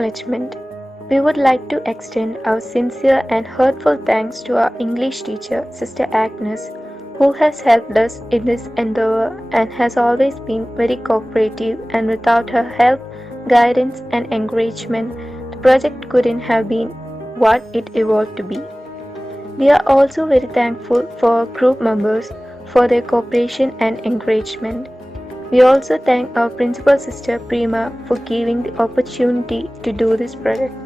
acknowledgement. We would like to extend our sincere and heartfelt thanks to our English teacher, Sister Agnes, who has helped us in this endeavor and has always been very cooperative, and without her help, guidance, and encouragement, the project couldn't have been what it evolved to be. We are also very thankful for our group members for their cooperation and encouragement. We also thank our principal sister Prima for giving the opportunity to do this project.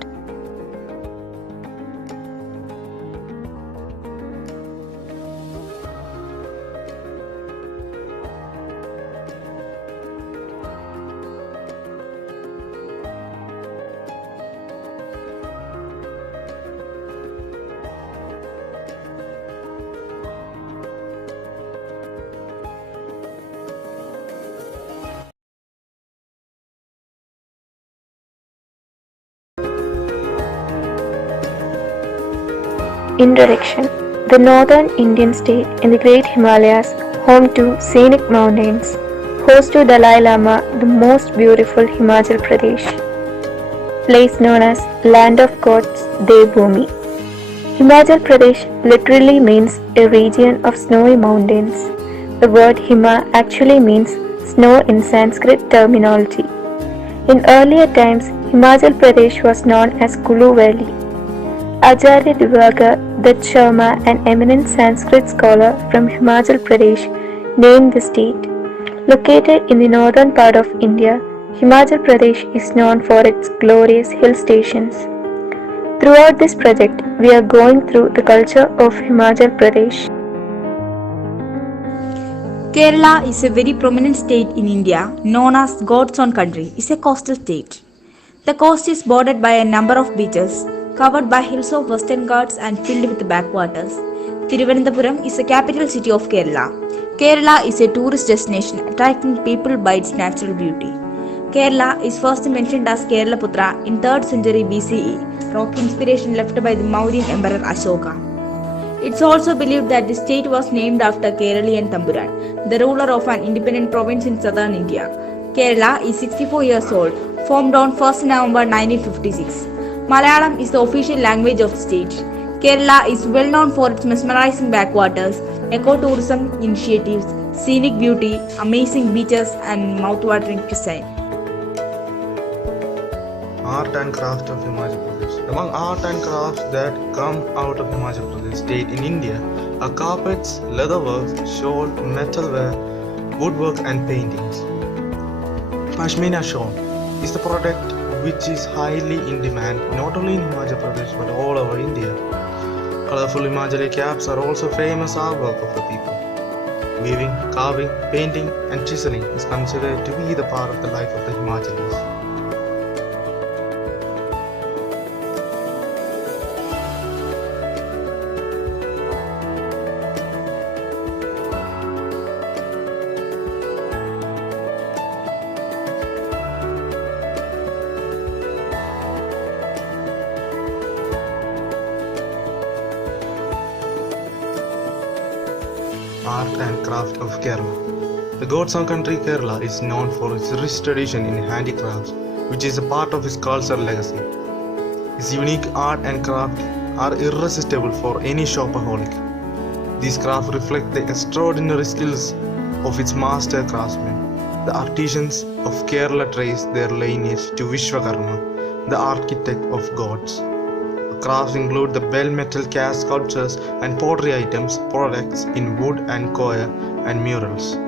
Introduction. The northern Indian state in the Great Himalayas, home to scenic mountains, host to Dalai Lama, the most beautiful Himachal Pradesh, place known as Land of Gods, Devbhoomi. Himachal Pradesh literally means a region of snowy mountains. The word Hima actually means snow in Sanskrit terminology. In earlier times, Himachal Pradesh was known as Kulu Valley. Acharya Divakar Dutt Sharma, an eminent Sanskrit scholar from Himachal Pradesh, named the state. Located in the northern part of India, Himachal Pradesh is known for its glorious hill stations. Throughout this project, we are going through the culture of Himachal Pradesh. Kerala is a very prominent state in India, known as God's own country. It's a coastal state. The coast is bordered by a number of beaches, covered by hills of Western Ghats and filled with backwaters. Thiruvananthapuram is the capital city of Kerala. Kerala is a tourist destination attracting people by its natural beauty. Kerala is first mentioned as Keralaputra in 3rd century BCE, rock inspiration left by the Mauryan Emperor Ashoka. It's also believed that the state was named after Keralian Tamburan, the ruler of an independent province in southern India. Kerala is 64 years old, formed on 1st November 1956. Malayalam is the official language of the state. Kerala is well known for its mesmerizing backwaters, ecotourism initiatives, scenic beauty, amazing beaches, and mouth-watering cuisine. Art and craft of Himachal Pradesh. Among art and crafts that come out of Himachal Pradesh state in India are carpets, leatherworks, shawl, metalware, woodwork, and paintings. Pashmina shawl is the product which is highly in demand not only in Himachal Pradesh but all over India. Colorful Himachali caps are also famous artwork of the people. Weaving, carving, painting, and chiseling is considered to be the part of the life of the Himachalis. Art and craft of Kerala. The God's own country Kerala is known for its rich tradition in handicrafts, which is a part of its cultural legacy. Its unique art and craft are irresistible for any shopaholic. These crafts reflect the extraordinary skills of its master craftsmen. The artisans of Kerala trace their lineage to Vishwakarma, the architect of gods. Crafts include the bell metal cast sculptures and pottery items, products in wood and coir, and murals.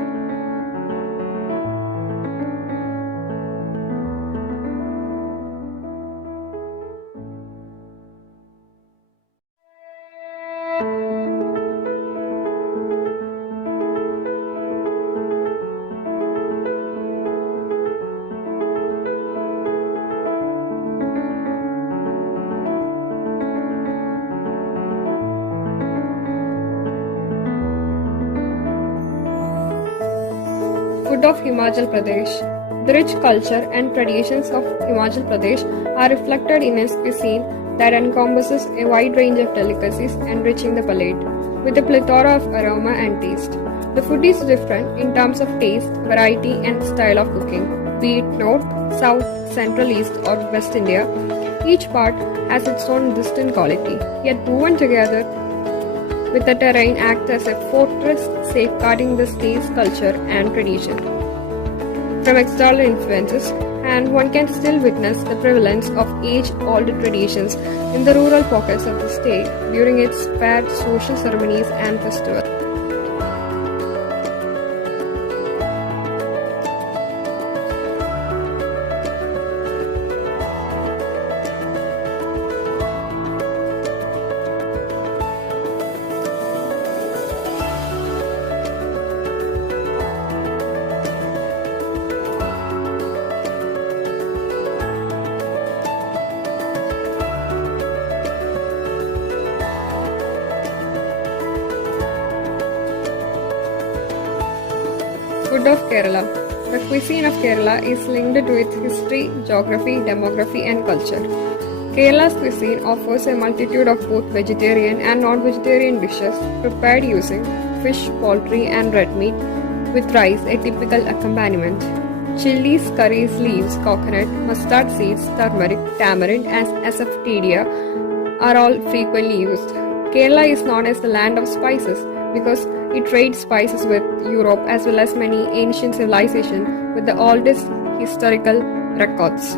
Food of Himachal Pradesh. The rich culture and traditions of Himachal Pradesh are reflected in its cuisine that encompasses a wide range of delicacies enriching the palate. with a plethora of aroma and taste. The food is different in terms of taste, variety, and style of cooking, be it North, South, Central, East, or West India. Each part has its own distinct quality, yet woven together with the terrain acts as a fortress safeguarding the state's culture and tradition from external influences, and one can still witness the prevalence of age-old traditions in the rural pockets of the state during its fair social ceremonies and festivals. Food of Kerala. The cuisine of Kerala is linked to its history, geography, demography, and culture. Kerala's cuisine offers a multitude of both vegetarian and non-vegetarian dishes prepared using fish, poultry, and red meat, with rice a typical accompaniment. Chilies, curries, leaves, coconut, mustard seeds, turmeric, tamarind, and asafoetida are all frequently used. Kerala is known as the land of spices because it trades spices with Europe as well as many ancient civilizations with the oldest historical records.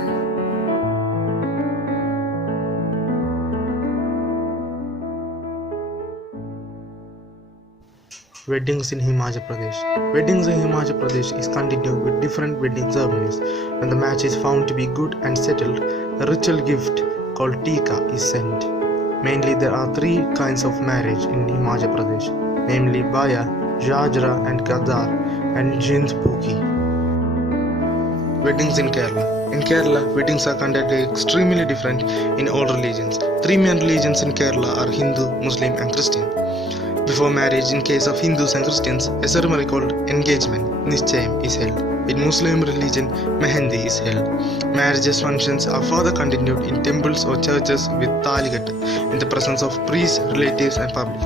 Weddings in Himachal Pradesh. Weddings in Himachal Pradesh is continued with different wedding ceremonies. When the match is found to be good and settled, a ritual gift called tika is sent. Mainly there are three kinds of marriage in Himachal Pradesh, namely Baya, Jajra and Gadar and Jinspooki. Weddings in Kerala. In Kerala, weddings are conducted extremely different in all religions. Three main religions in Kerala are Hindu, Muslim and Christian. Before marriage, in case of Hindus and Christians, a ceremony called engagement, Nischayam, is held. In Muslim religion, Mehendi is held. Marriages functions are further continued in temples or churches with Taligattu in the presence of priests, relatives and public.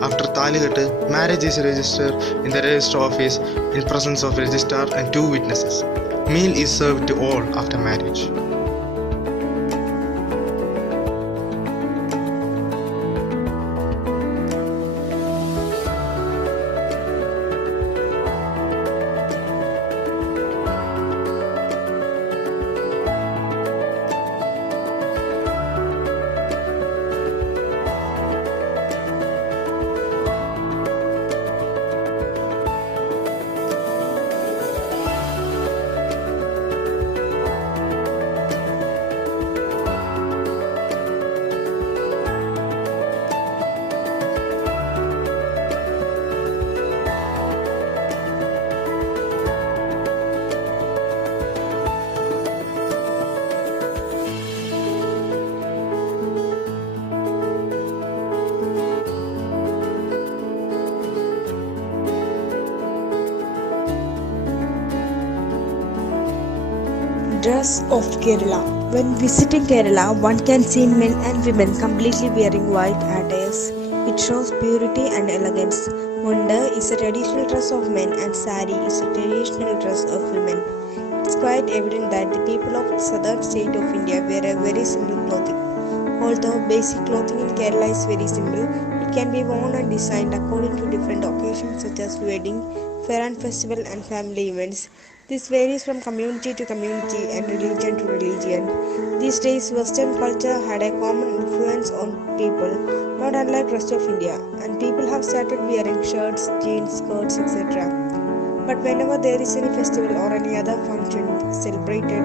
After Taligattu, marriage is registered in the register office in presence of registrar and two witnesses. Meal is served to all after marriage. Dress of Kerala. When visiting Kerala, one can see men and women completely wearing white attires. It shows purity and elegance. Munda is a traditional dress of men and sari is a traditional dress of women. It's quite evident that the people of the southern state of India wear a very simple clothing. Although basic clothing in Kerala is very simple, it can be worn and designed according to different occasions such as wedding, fair and festival and family events. This varies from community to community and religion to religion. These days, Western culture had a common influence on people, not unlike rest of India, and people have started wearing shirts, jeans, skirts, etc. But whenever there is any festival or any other function celebrated,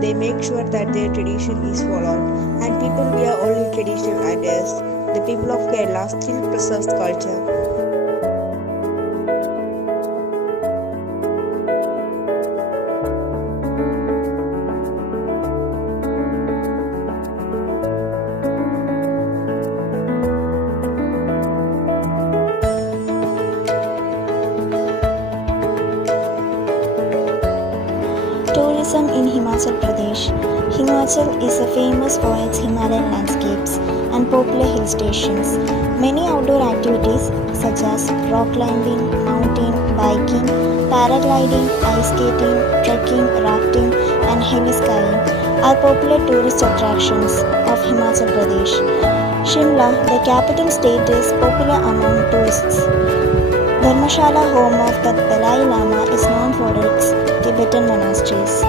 they make sure that their tradition is followed, and people wear only traditional attires. The people of Kerala still preserves culture. Tourism in Himachal Pradesh. Himachal is famous for its Himalayan landscapes and popular hill stations. Many outdoor activities such as rock climbing, mountain biking, paragliding, ice skating, trekking, rafting, and heli skiing are popular tourist attractions of Himachal Pradesh. Shimla, the capital state, is popular among tourists. Dharmashala, home of the Dalai Lama, is known for its Tibetan monasteries.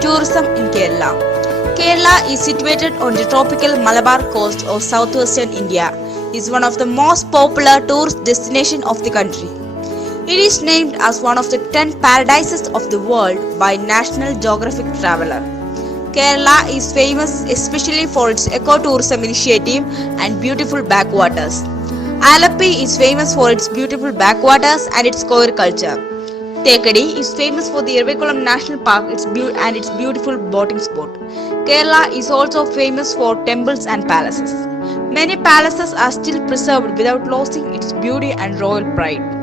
Tourism in Kerala. Kerala is situated on the tropical Malabar coast of southwestern India. It is one of the most popular tourist destinations of the country. It is named as one of the 10 paradises of the world by National Geographic Traveler. Kerala is famous especially for its ecotourism initiative and beautiful backwaters. Alappuzha is famous for its beautiful backwaters and its coir culture. Thekadi is famous for the Ervikulam National Park and its beautiful boating spot. Kerala is also famous for temples and palaces. Many palaces are still preserved without losing its beauty and royal pride.